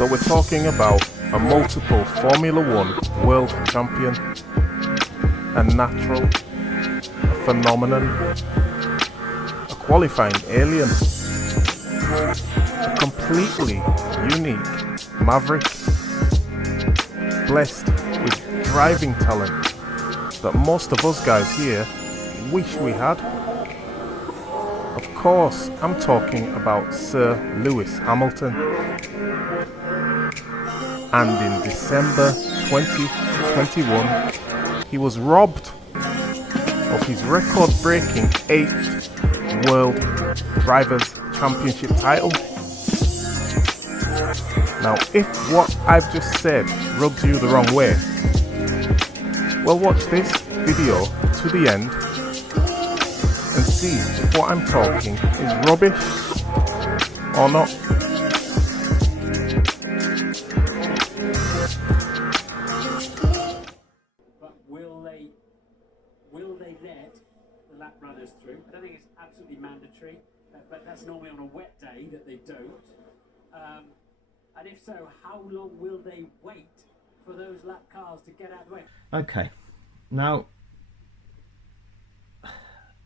So we're talking about a multiple Formula One world champion, a natural, a phenomenon, a qualifying alien, a completely unique maverick, blessed with driving talent that most of us guys here wish we had. Of course, I'm talking about Sir Lewis Hamilton. And in December 2021, he was robbed of his record-breaking 8th World Drivers' Championship title. Now, if what I've just said rubs you the wrong way, well, watch this video to the end and see if what I'm talking is rubbish or not. But will they let the lap runners through? I don't think it's absolutely mandatory, but that's normally on a wet day that they don't. And if so, how long will they wait for those lap cars to get out of the way? Okay, now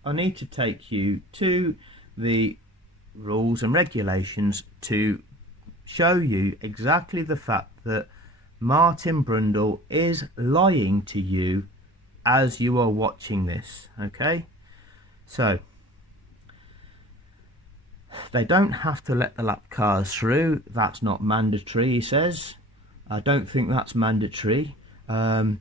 I need to take you to the rules and regulations to show you exactly the fact that Martin Brundle is lying to you as you are watching this. Okay, so they don't have to let the lap cars through. That's not mandatory, he says. I don't think that's mandatory. And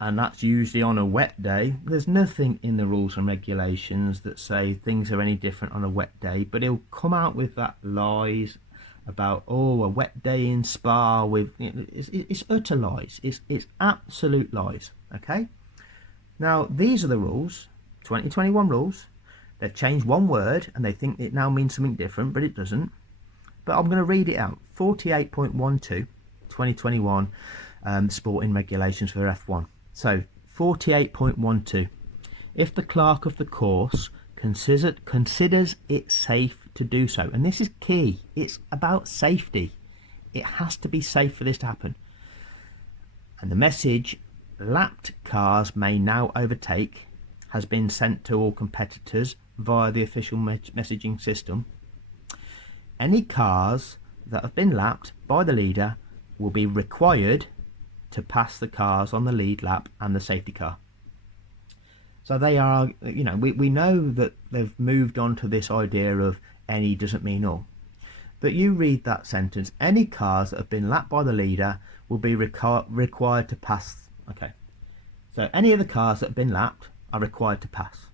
that's usually on a wet day. There's nothing in the rules and regulations that say things are any different on a wet day, but he'll come out with that lies about, oh, a wet day in Spa with, it's utter lies. It's absolute lies. Okay, now these are the rules, 2021 rules. They've changed one word and they think it now means something different, but it doesn't. But I'm going to read it out. 48.12 2021 sporting regulations for F1. So 48.12, if the clerk of the course considers it safe to do so, and this is key, it's about safety, it has to be safe for this to happen, and the message lapped cars may now overtake has been sent to all competitors via the official messaging system, any cars that have been lapped by the leader will be required to pass the cars on the lead lap and the safety car. So they are, you know, we know that they've moved on to this idea of any doesn't mean all. But you read that sentence, any cars that have been lapped by the leader will be required to pass. Okay, so any of the cars that have been lapped are required to pass.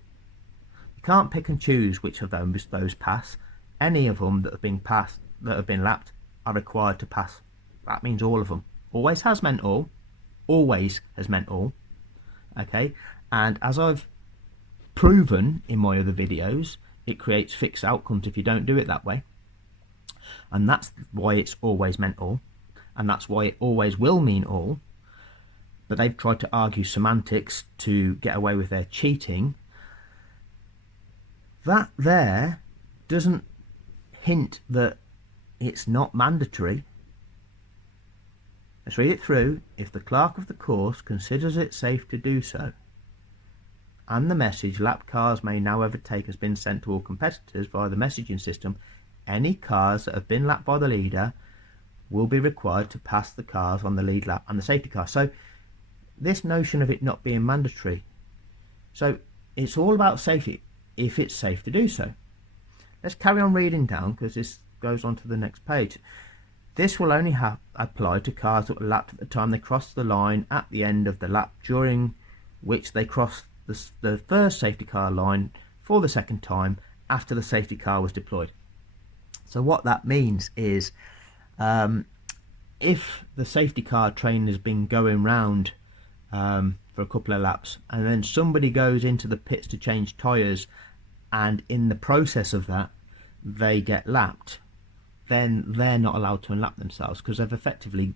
You can't pick and choose which of those pass. Any of them that have been lapped are required to pass. That means all of them. Always has meant all. Always has meant all. Okay, and as I've proven in my other videos, it creates fixed outcomes if you don't do it that way. And that's why it's always meant all. And that's why it always will mean all. But they've tried to argue semantics to get away with their cheating. That there doesn't hint that it's not mandatory. Let's read it through. If the clerk of the course considers it safe to do so, and the message lap cars may now overtake has been sent to all competitors via the messaging system, any cars that have been lapped by the leader will be required to pass the cars on the lead lap and the safety car. So this notion of it not being mandatory, so it's all about safety if it's safe to do so. Let's carry on reading down because this goes on to the next page. This will only apply to cars that were lapped at the time they crossed the line at the end of the lap, during which they crossed the first safety car line for the second time after the safety car was deployed. So what that means is if the safety car train has been going round for a couple of laps and then somebody goes into the pits to change tyres and in the process of that they get lapped, then they're not allowed to unlap themselves because they've effectively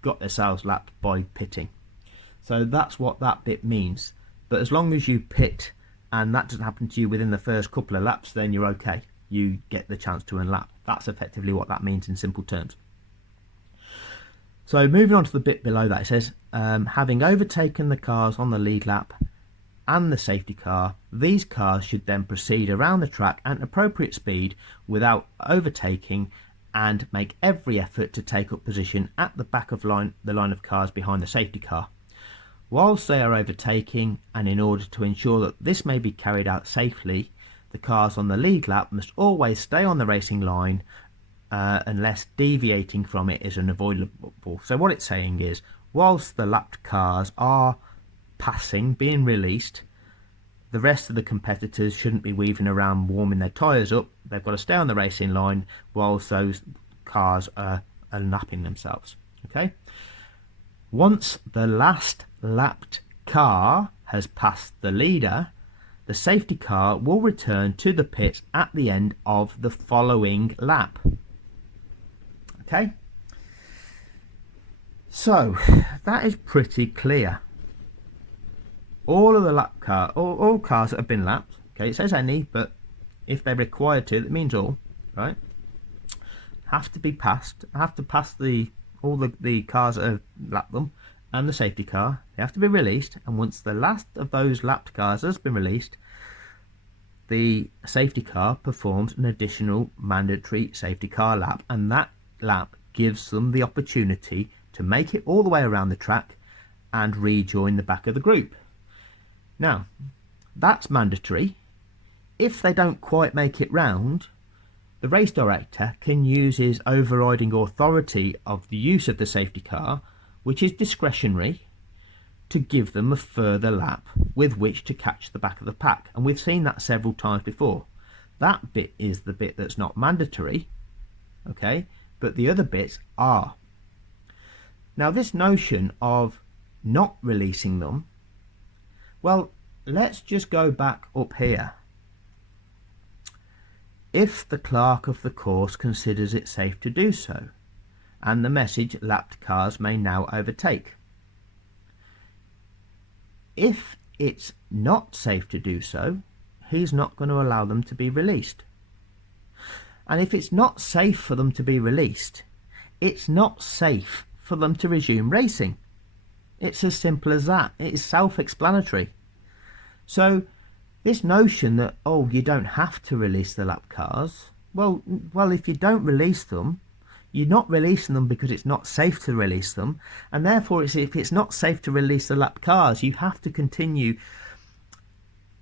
got themselves lapped by pitting. So that's what that bit means. But as long as you pit and that doesn't happen to you within the first couple of laps, then you're okay. You get the chance to unlap. That's effectively what that means in simple terms. So moving on to the bit below that, it says, having overtaken the cars on the lead lap and the safety car, these cars should then proceed around the track at an appropriate speed without overtaking and make every effort to take up position at the back of the line of cars behind the safety car. Whilst they are overtaking, and in order to ensure that this may be carried out safely, the cars on the lead lap must always stay on the racing line unless deviating from it is unavoidable. So what it's saying is, whilst the lapped cars are passing, being released, the rest of the competitors shouldn't be weaving around warming their tyres up. They've got to stay on the racing line whilst those cars are lapping themselves. Okay. Once the last lapped car has passed the leader, the safety car will return to the pits at the end of the following lap. Okay. So that is pretty clear. All of the lap all cars that have been lapped, okay, it says any, but if they're required to, that means all, right, have to be passed, have to pass all the cars that have lapped them and the safety car. They have to be released, and once the last of those lapped cars has been released, the safety car performs an additional mandatory safety car lap, and that lap gives them the opportunity to make it all the way around the track and rejoin the back of the group. Now, that's mandatory. If they don't quite make it round, the race director can use his overriding authority of the use of the safety car, which is discretionary, to give them a further lap with which to catch the back of the pack. And we've seen that several times before. That bit is the bit that's not mandatory, okay, but the other bits are. Now, this notion of not releasing them, well, let's just go back up here. If the clerk of the course considers it safe to do so, and the message lapped cars may now overtake. If it's not safe to do so, he's not going to allow them to be released. And if it's not safe for them to be released, it's not safe for them to resume racing. It's as simple as that. It is self-explanatory. So this notion that, oh, you don't have to release the lap cars, well, if you don't release them, you're not releasing them because it's not safe to release them, and therefore if it's not safe to release the lap cars, you have to continue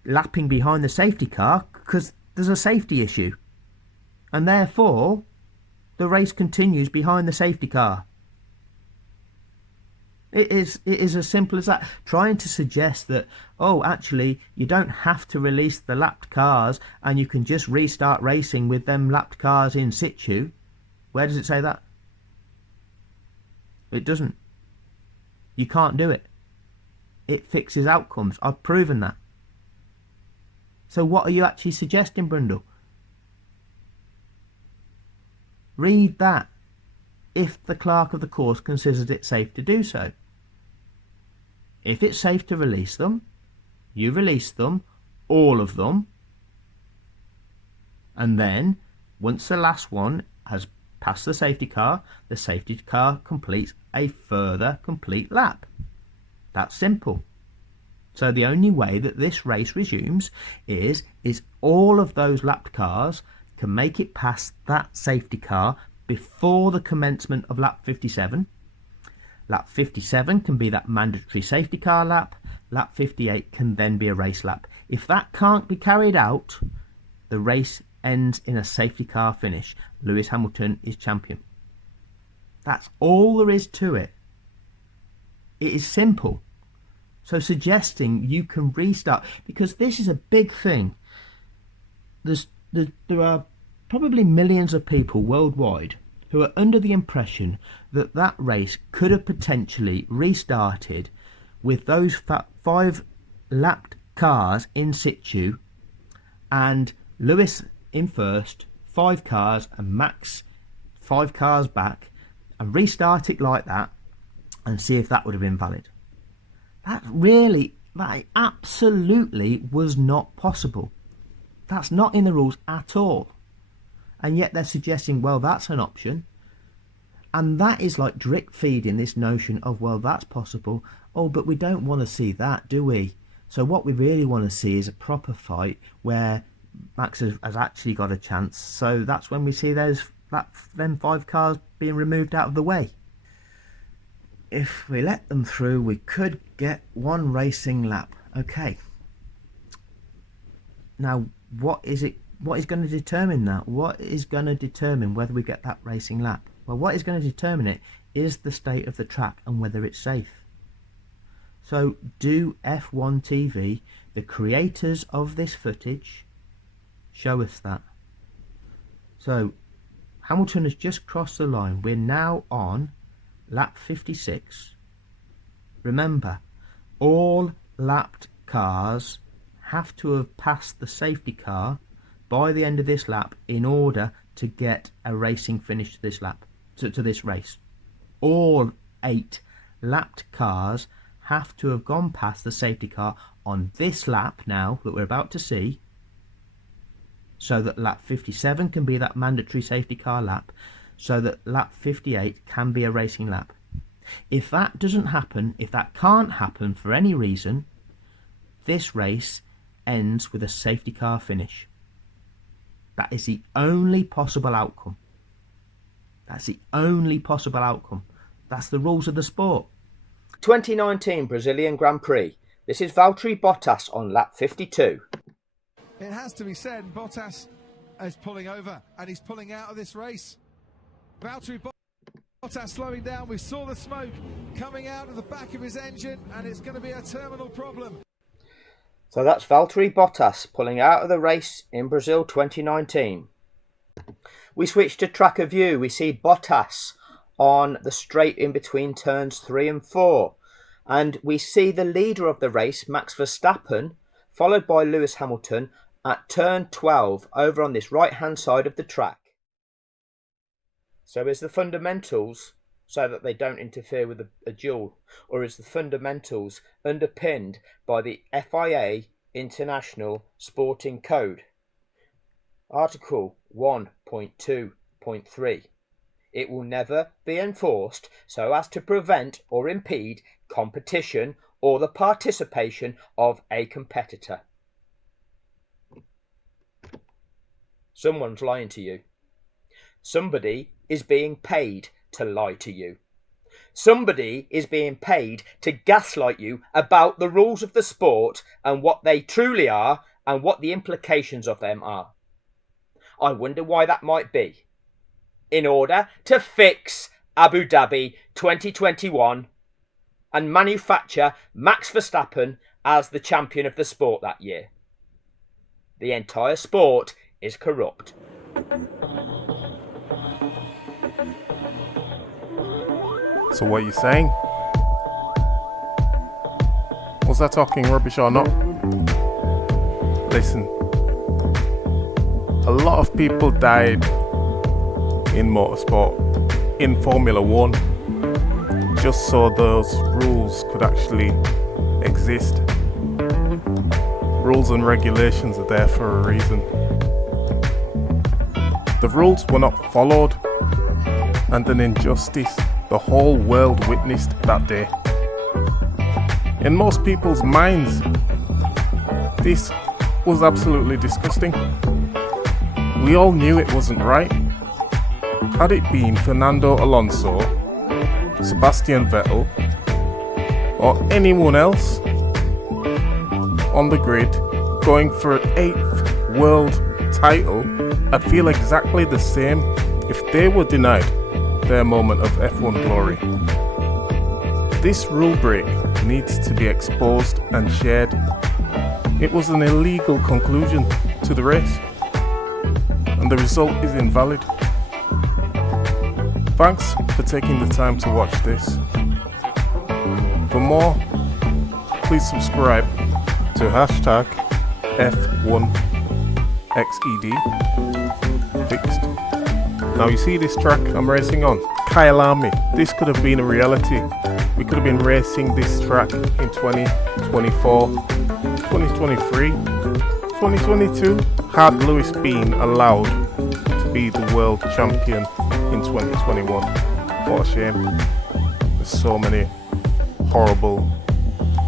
lapping behind the safety car because there's a safety issue, and therefore the race continues behind the safety car. It is as simple as that. Trying to suggest that, oh, actually, you don't have to release the lapped cars and you can just restart racing with them lapped cars in situ. Where does it say that? It doesn't. You can't do it. It fixes outcomes. I've proven that. So what are you actually suggesting, Brundle? Read that. If the clerk of the course considers it safe to do so. If it's safe to release them, you release them, all of them, and then once the last one has passed the safety car completes a further complete lap. That's simple. So the only way that this race resumes is all of those lapped cars can make it past that safety car before the commencement of lap 57. Lap 57 can be that mandatory safety car lap. Lap 58 can then be a race lap. If that can't be carried out, the race ends in a safety car finish. Lewis Hamilton is champion. That's all there is to it. It is simple. So suggesting you can restart, because this is a big thing. There are probably millions of people worldwide who are under the impression that that race could have potentially restarted with those 5 lapped cars in situ and Lewis in first, 5 cars, and Max 5 cars back, and restart it like that and see if that would have been valid. That absolutely was not possible. That's not in the rules at all. And yet they're suggesting, well, that's an option. And that is like drip feeding this notion of, well, that's possible. Oh, but we don't want to see that, do we? So what we really want to see is a proper fight where Max has actually got a chance. So that's when we see them 5 cars being removed out of the way. If we let them through, we could get 1 racing lap. Okay. Now, what is going to determine that? What is going to determine whether we get that racing lap? Well, what is going to determine it is the state of the track and whether it's safe. So, do F1 TV, the creators of this footage, show us that? So, Hamilton has just crossed the line. We're now on lap 56. Remember, all lapped cars have to have passed the safety car by the end of this lap in order to get a racing finish to this lap, to this race. All 8 lapped cars have to have gone past the safety car on this lap now that we're about to see, so that lap 57 can be that mandatory safety car lap, so that lap 58 can be a racing lap. If that doesn't happen, if that can't happen for any reason, this race ends with a safety car finish. That is the only possible outcome. That's the only possible outcome. That's the rules of the sport. 2019 Brazilian Grand Prix. This is Valtteri Bottas on lap 52. It has to be said, Bottas is pulling over and he's pulling out of this race. Valtteri Bottas slowing down. We saw the smoke coming out of the back of his engine and it's going to be a terminal problem. So that's Valtteri Bottas pulling out of the race in Brazil 2019. We switch to tracker view. We see Bottas on the straight in between turns 3 and 4. And we see the leader of the race, Max Verstappen, followed by Lewis Hamilton at turn 12 over on this right hand side of the track. So is the fundamentals so that they don't interfere with a duel, or is the fundamentals underpinned by the FIA International Sporting Code? Article 1.2.3. It will never be enforced so as to prevent or impede competition or the participation of a competitor. Someone's lying to you. Somebody is being paid to lie to you. Somebody is being paid to gaslight you about the rules of the sport and what they truly are and what the implications of them are. I wonder why that might be. In order to fix Abu Dhabi 2021 and manufacture Max Verstappen as the champion of the sport that year. The entire sport is corrupt. So what are you saying? Was that talking rubbish or not? Listen, a lot of people died in motorsport, in Formula 1, just so those rules could actually exist. Rules and regulations are there for a reason. The rules were not followed, and an injustice the whole world witnessed that day. In most people's minds, this was absolutely disgusting. We all knew it wasn't right. Had it been Fernando Alonso, Sebastian Vettel, or anyone else on the grid going for an 8th world title, I'd feel exactly the same if they were denied their moment of F1 glory. This rule break needs to be exposed and shared. It was an illegal conclusion to the race, and the result is invalid. Thanks for taking the time to watch this. For more, please subscribe to hashtag F1XED fixed. Now you see this track I'm racing on, Kyalami. This could have been a reality. We could have been racing this track in 2024, 2023, 2022, had Lewis been allowed to be the world champion in 2021. What a shame. There's so many horrible,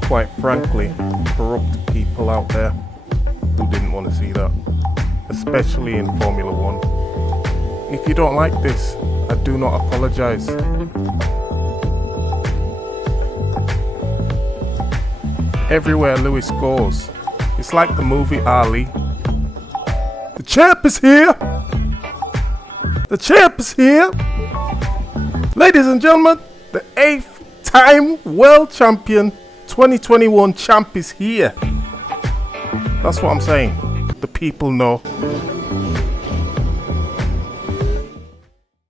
quite frankly, corrupt people out there who didn't want to see that, especially in Formula One. If you don't like this, I do not apologise. Everywhere Lewis goes, it's like the movie Ali. The champ is here! The champ is here! Ladies and gentlemen, the 8th time world champion 2021 champ is here. That's what I'm saying. The people know.